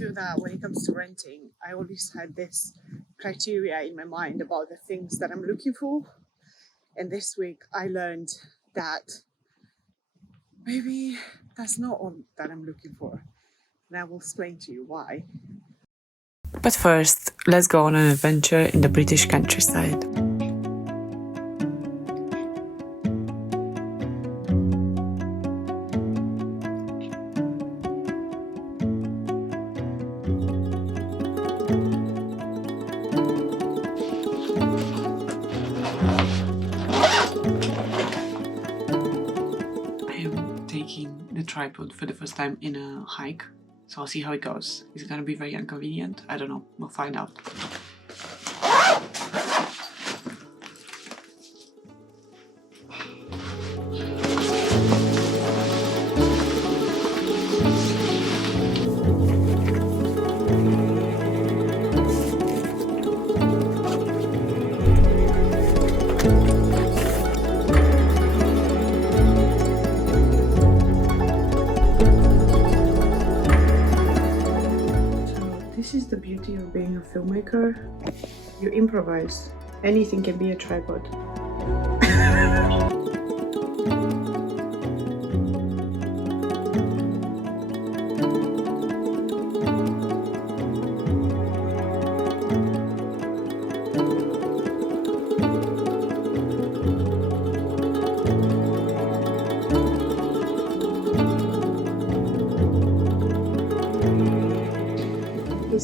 feel that when it comes to renting, I always had this criteria in my mind about the things that I'm looking for. And this week I learned that maybe that's not all that I'm looking for. And I will explain to you why. But first, let's go on an adventure in the British countryside. The tripod for the first time in a hike, so I'll see how it goes. Is it gonna be very inconvenient? I don't know, we'll find out. This is the beauty of being a filmmaker. You improvise. Anything can be a tripod.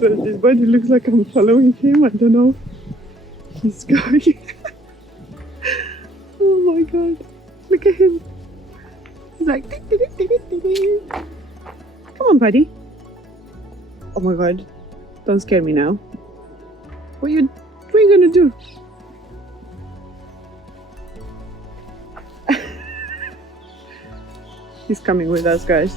This body looks like I'm following him. I don't know. He's going. Oh my god. Look at him. He's like. Come on, buddy. Oh my god. Don't scare me now. What are you gonna do? He's coming with us, guys.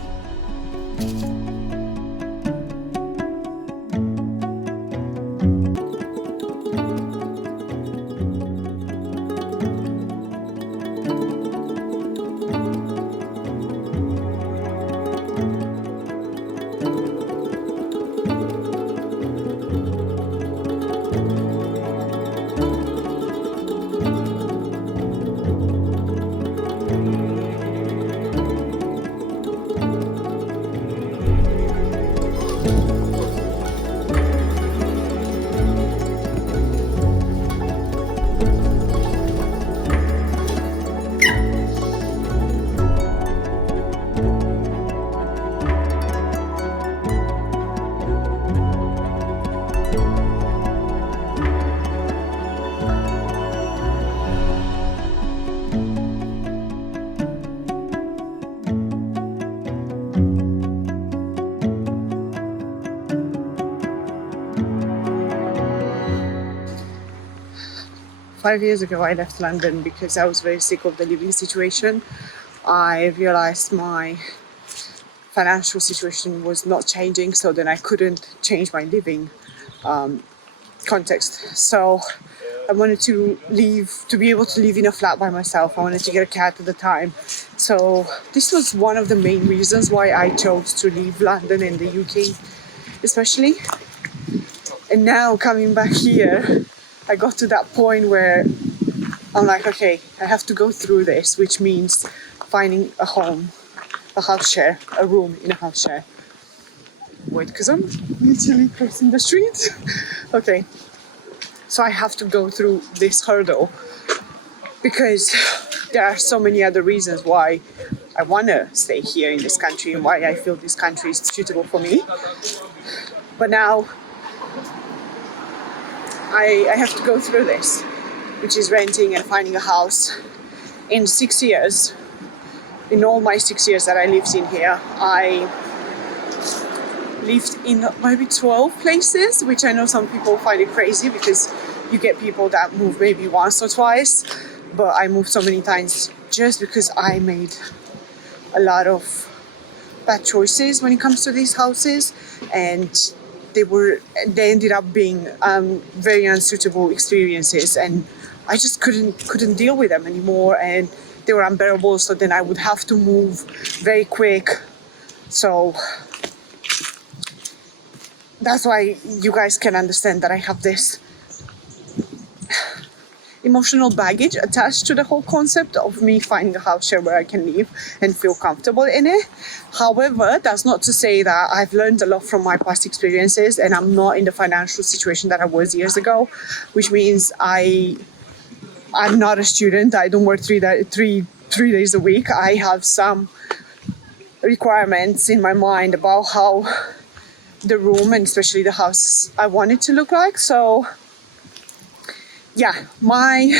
5 years ago, I left London because I was very sick of the living situation. I realized my financial situation was not changing, so then I couldn't change my living context. So I wanted to leave, to be able to live in a flat by myself. I wanted to get a cat at the time. So this was one of the main reasons why I chose to leave London and the UK, especially. And now coming back here, I got to that point where I'm like, okay, I have to go through this, which means finding a home, a house share, a room in a house share. Wait, because I'm literally crossing the street. Okay, so I have to go through this hurdle because there are so many other reasons why I want to stay here in this country and why I feel this country is suitable for me. But now I have to go through this, which is renting and finding a house. In 6 years, in all my 6 years that I lived in here, I lived in maybe 12 places, which I know some people find it crazy because you get people that move maybe once or twice, but I moved so many times just because I made a lot of bad choices when it comes to these houses, and they ended up being very unsuitable experiences, and I just couldn't deal with them anymore, and they were unbearable. So then I would have to move very quick. So that's why you guys can understand that I have this emotional baggage attached to the whole concept of me finding a house share where I can live and feel comfortable in it. However, that's not to say that I've learned a lot from my past experiences and I'm not in the financial situation that I was years ago, which means I'm not a student. I don't work three days a week. I have some requirements in my mind about how the room and especially the house I want it to look like. So yeah, my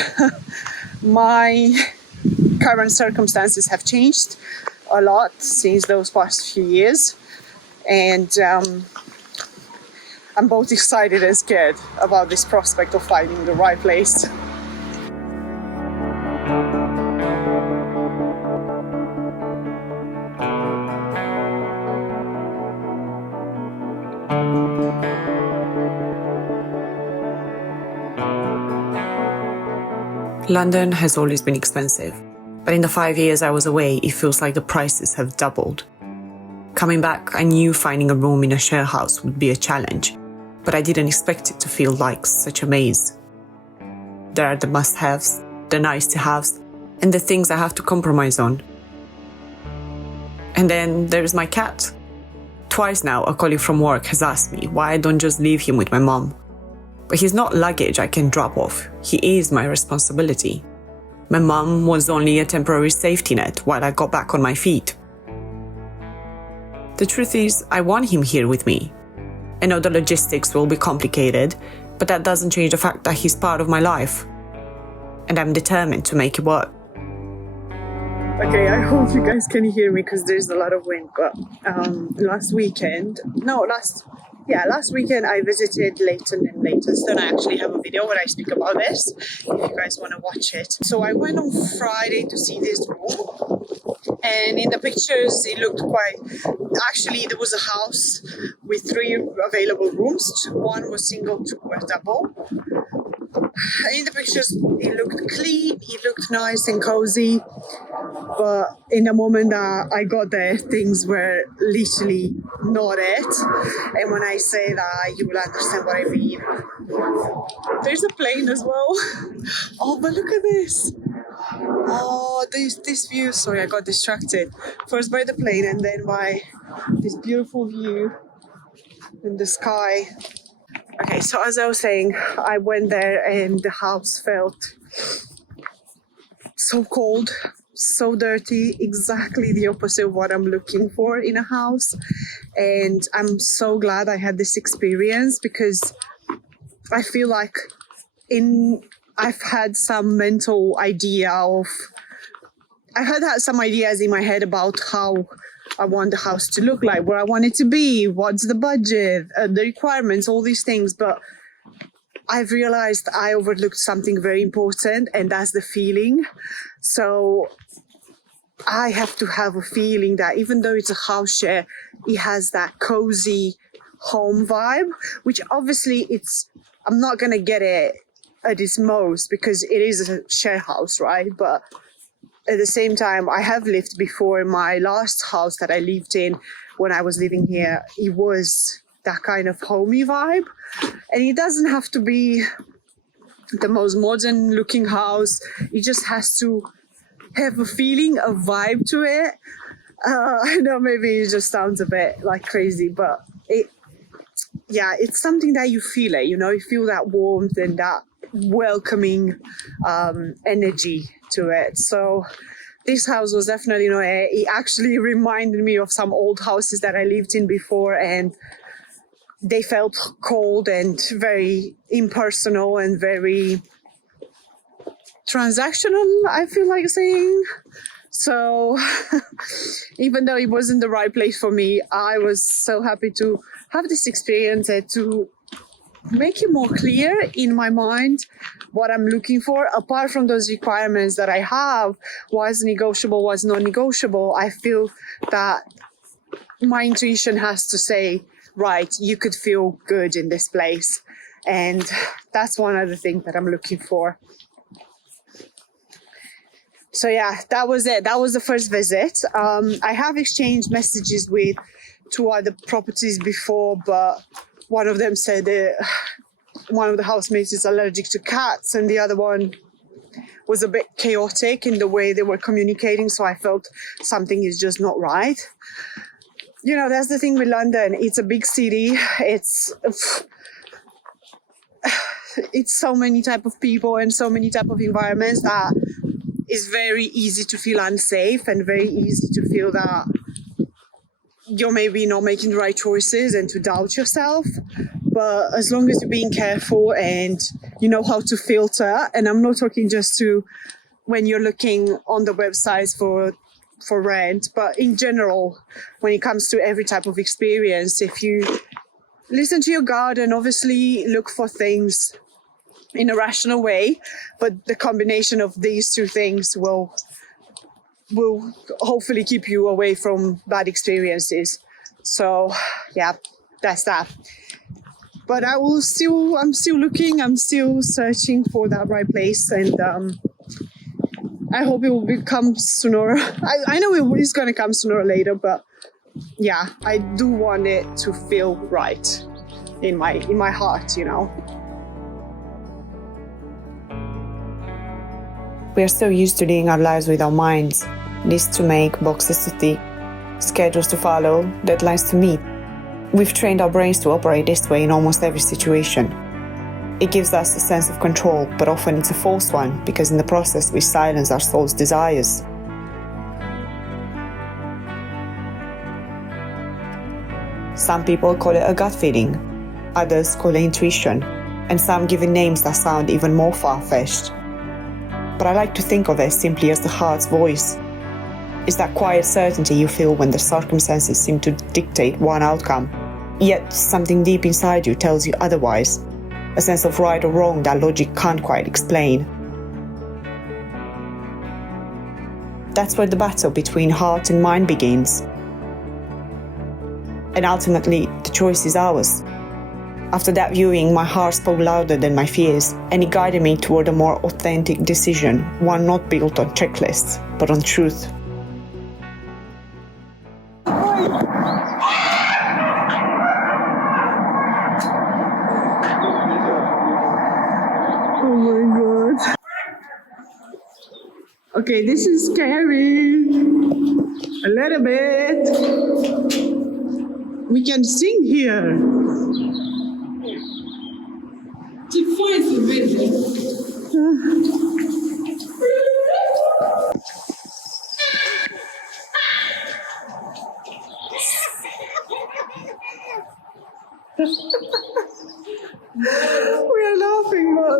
current circumstances have changed a lot since those past few years, and I'm both excited and scared about this prospect of finding the right place. London has always been expensive, but in the 5 years I was away, it feels like the prices have doubled. Coming back, I knew finding a room in a share house would be a challenge, but I didn't expect it to feel like such a maze. There are the must-haves, the nice-to-haves, and the things I have to compromise on. And then there's my cat. Twice now, a colleague from work has asked me why I don't just leave him with my mum. But he's not luggage I can drop off. He is my responsibility. My mum was only a temporary safety net while I got back on my feet. The truth is, I want him here with me. I know the logistics will be complicated, but that doesn't change the fact that he's part of my life. And I'm determined to make it work. Okay, I hope you guys can hear me because there's a lot of wind, but last weekend I visited Leighton and Leighton. I actually have a video where I speak about this, if you guys want to watch it. So I went on Friday to see this room, and in the pictures it looked actually there was a house with 3 available rooms. One was single, 2 were double. In the pictures it looked clean, it looked nice and cozy, but in the moment that I got there, things were literally not it. And when I say that, you will understand what I mean. There's a plane as well. Oh, but look at this. Oh, this view. Sorry, I got distracted. First by the plane and then by this beautiful view in the sky. Okay, so as I was saying, I went there and the house felt so cold, so dirty, exactly the opposite of what I'm looking for in a house. And I'm so glad I had this experience because I feel like I've had some mental idea of, I had some ideas in my head about how I want the house to look like, where I want it to be, what's the budget, the requirements, all these things. But I've realized I overlooked something very important, and that's the feeling. So I have to have a feeling that even though it's a house share, it has that cozy home vibe, which obviously I'm not going to get it at its most because it is a share house, right? But at the same time, I have lived before. In my last house that I lived in when I was living here, it was that kind of homey vibe. And it doesn't have to be the most modern looking house. It just has to have a feeling, a vibe to it. I know maybe it just sounds a bit like crazy, but it's something that you feel it, you feel that warmth and that welcoming energy to it. So this house was definitely, it actually reminded me of some old houses that I lived in before, and they felt cold and very impersonal and very transactional, I feel like saying. So even though it wasn't the right place for me, I was so happy to have this experience and to make it more clear in my mind what I'm looking for. Apart from those requirements that I have, what's negotiable, what's non-negotiable, I feel that my intuition has to say, right, you could feel good in this place. And that's one of the things that I'm looking for. So yeah, that was it. That was the first visit. I have exchanged messages with 2 other properties before, but one of them said one of the housemates is allergic to cats, and the other one was a bit chaotic in the way they were communicating. So I felt something is just not right. You know, that's the thing with London. It's a big city. It's so many type of people and so many type of environments that it's very easy to feel unsafe and very easy to feel that you're maybe not making the right choices and to doubt yourself. But as long as you're being careful and you know how to filter, and I'm not talking just to when you're looking on the websites for rent, but in general, when it comes to every type of experience, if you listen to your gut and obviously look for things in a rational way, but the combination of these two things will hopefully keep you away from bad experiences. So yeah, that's that. But I'm still looking, I'm still searching for that right place, and I hope it will come sooner. I know it's going to come sooner or later, but yeah, I do want it to feel right in my heart, you know. We are so used to living our lives with our minds, lists to make, boxes to tick, schedules to follow, deadlines to meet. We've trained our brains to operate this way in almost every situation. It gives us a sense of control, but often it's a false one, because in the process we silence our soul's desires. Some people call it a gut feeling, others call it intuition, and some give it names that sound even more far-fetched. But I like to think of it simply as the heart's voice. It's that quiet certainty you feel when the circumstances seem to dictate one outcome, yet something deep inside you tells you otherwise, a sense of right or wrong that logic can't quite explain. That's where the battle between heart and mind begins. And ultimately, the choice is ours. After that viewing, my heart spoke louder than my fears, and it guided me toward a more authentic decision, one not built on checklists, but on truth. Oh my god. Okay, this is scary. A little bit. We can sing here. We are laughing, but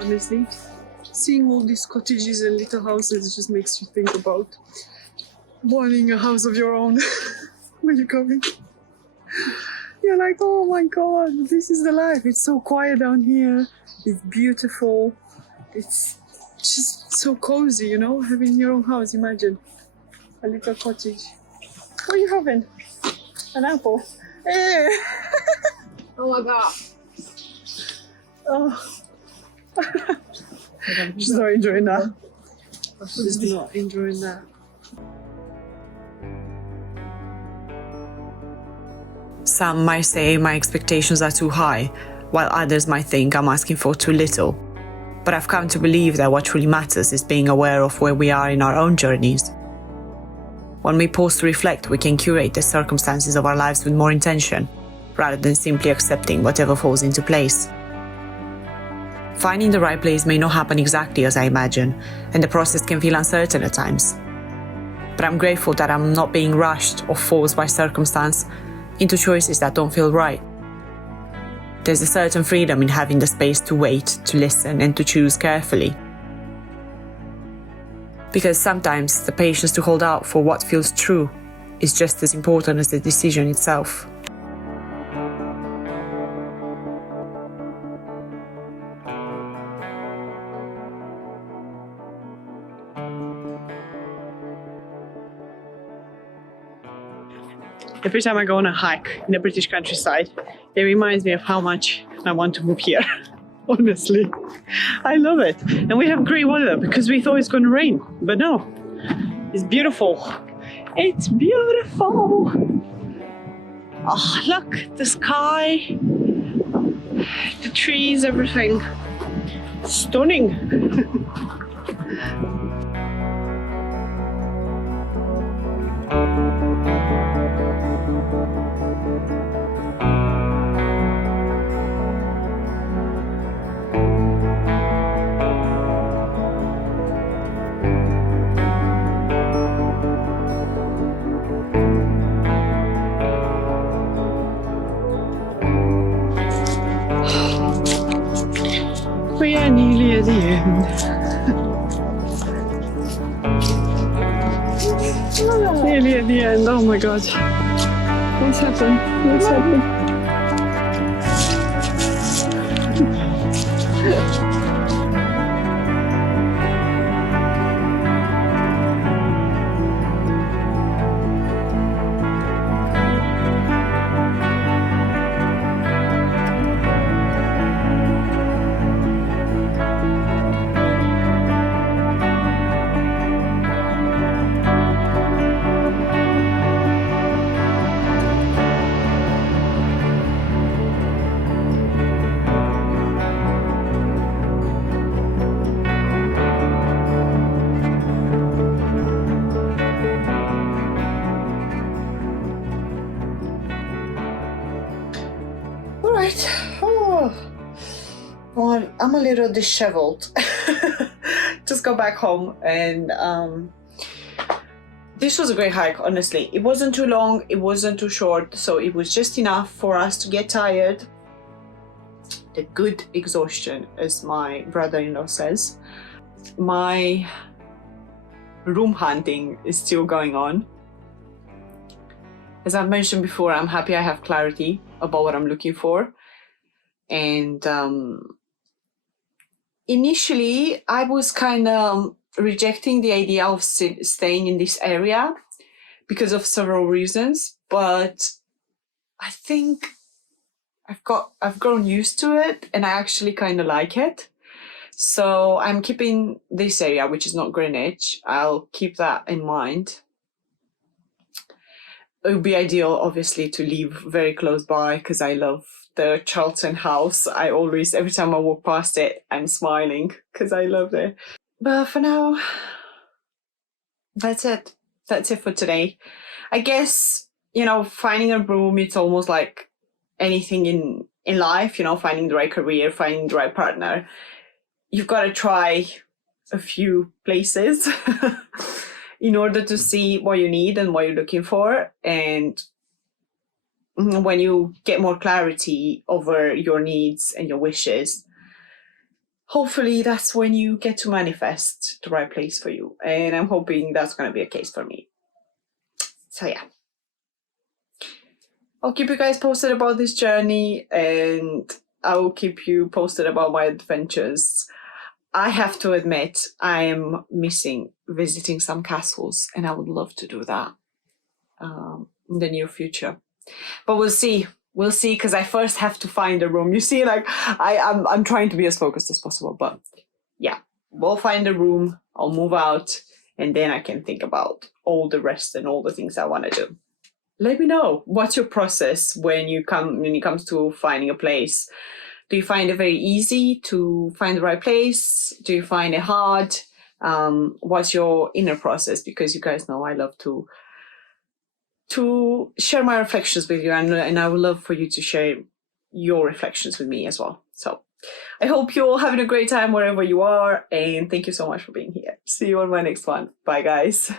honestly, seeing all these cottages and little houses just makes you think about wanting a house of your own when you're coming. You're like, oh my god, this is the life. It's so quiet down here. It's beautiful. It's just so cozy, you know, having your own house. Imagine a little cottage. What are you having? An apple? Eh. Oh my god. Oh. She's not enjoying that. She's not enjoying that. Some might say my expectations are too high, while others might think I'm asking for too little. But I've come to believe that what truly matters is being aware of where we are in our own journeys. When we pause to reflect, we can curate the circumstances of our lives with more intention, rather than simply accepting whatever falls into place. Finding the right place may not happen exactly as I imagine, and the process can feel uncertain at times. But I'm grateful that I'm not being rushed or forced by circumstance into choices that don't feel right. There's a certain freedom in having the space to wait, to listen, and to choose carefully. Because sometimes the patience to hold out for what feels true is just as important as the decision itself. every time I go on a hike in the British countryside, it reminds me of how much I want to move here. Honestly, I love it. And we have great weather because we thought it's going to rain, but no, it's beautiful. It's beautiful. Oh, look, the sky, the trees, everything. Stunning. We are nearly at the end. Nearly at the end. Oh my god. What's happened? What's happened? All right. Oh. Well, I'm a little disheveled. Just got back home and this was a great hike, honestly. It wasn't too long, it wasn't too short, so it was just enough for us to get tired. The good exhaustion, as my brother-in-law says. My room hunting is still going on. As I've mentioned before, I'm happy I have clarity about what I'm looking for. And initially, I was kind of rejecting the idea of staying in this area because of several reasons, but I think I've grown used to it and I actually kind of like it. So I'm keeping this area, which is not Greenwich. I'll keep that in mind. It would be ideal, obviously, to live very close by because I love the Charlton house. I always, every time I walk past it, I'm smiling because I love it. But for now, that's it. That's it for today. I guess, you know, finding a room, it's almost like anything in life, you know, finding the right career, finding the right partner. You've got to try a few places in order to see what you need and what you're looking for. And when you get more clarity over your needs and your wishes, hopefully that's when you get to manifest the right place for you. And I'm hoping that's going to be a case for me. So yeah, I'll keep you guys posted about this journey and I will keep you posted about my adventures. I have to admit, I am missing visiting some castles and I would love to do that in the near future. But we'll see. We'll see, because I first have to find a room. You see, like, I'm trying to be as focused as possible. But yeah, we'll find a room. I'll move out. And then I can think about all the rest and all the things I want to do. Let me know. What's your process when it comes to finding a place? Do you find it very easy to find the right place? Do you find it hard? What's your inner process? Because you guys know I love to share my reflections with you, and I would love for you to share your reflections with me as well. So I hope you're all having a great time wherever you are, and thank you so much for being here. See you on my next one. Bye, guys.